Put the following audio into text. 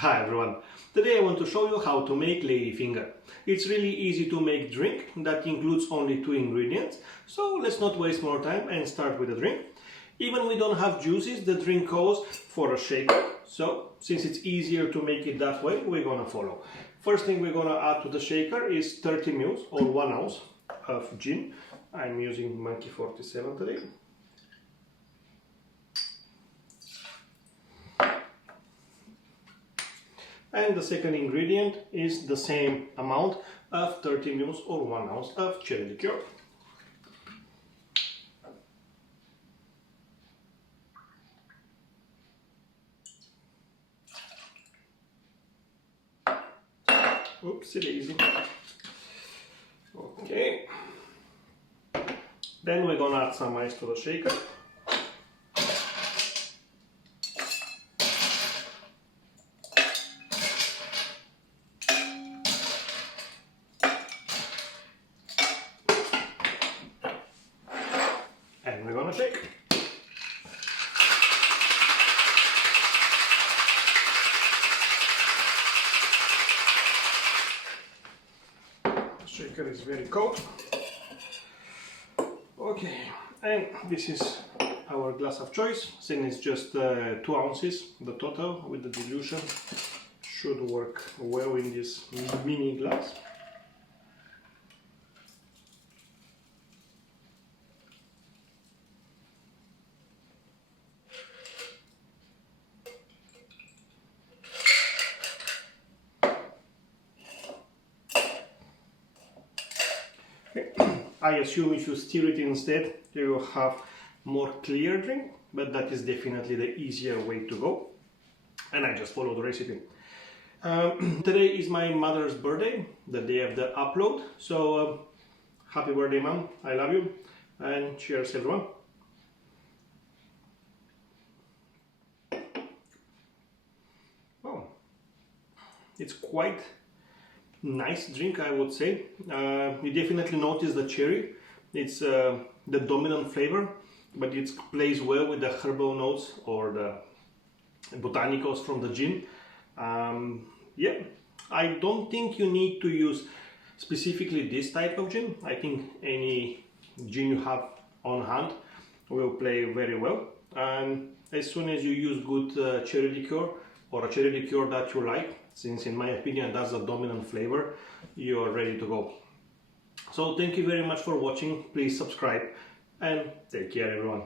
Hi everyone, today I want to show you how to make ladyfinger. It's really easy to make drink that includes only 2 ingredients, so let's not waste more time and start with the drink. Even we don't have juices, the drink calls for a shaker, so since it's easier to make it that way, we're gonna follow. First thing we're gonna add to the shaker is 30 ml or 1 ounce of gin. I'm using Monkey 47 today. And the second ingredient is the same amount of 30 ml or 1 ounce of cherry liqueur. Oopsie daisy. Okay. Then we're gonna add some ice to the shaker. And we're gonna shake. The shaker is very cold. Okay, and this is our glass of choice, since it's just 2 ounces, the total with the dilution should work well in this mini glass. I assume if you stir it instead, you will have more clear drink, but that is definitely the easier way to go. And I just follow the recipe. Today is my mother's birthday, the day of the upload. So happy birthday, mom, I love you, and cheers everyone. Oh, it's quite nice drink, I would say. You definitely notice the cherry. It's the dominant flavor, but it plays well with the herbal notes or the botanicals from the gin. Yeah, I don't think you need to use specifically this type of gin. I think any gin you have on hand will play very well. And as soon as you use good cherry liqueur or a cherry liqueur that you like, since in my opinion that's the dominant flavor, you are ready to go. So thank you very much for watching. Please subscribe and take care everyone.